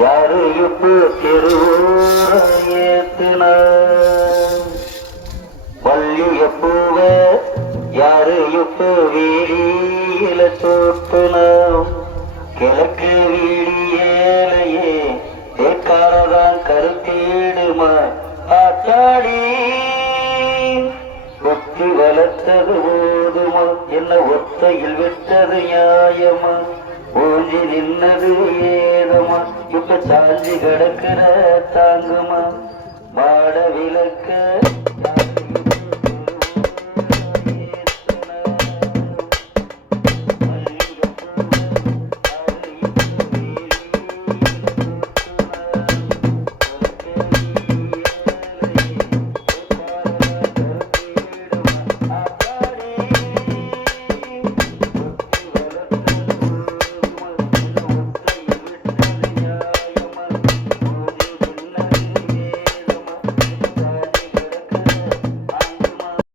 யாரு இப்போ திருவூர ஏத்துனா வள்ளிய பூவ யாரு இப்போ வீடியில தூத்துனா கிழக்கு வீடியேலையே தேக்காரதான் கருத்தீடுமா ஆத்தாடி ஒத்தி வளர்த்தது போதுமா என்ன ஒத்தையில் விட்டது நியாயமா ஊஞ்சி நின்னது ஏதமா இப்ப சாஞ்சி கிடக்கிற தாங்குமா மாட விளக்க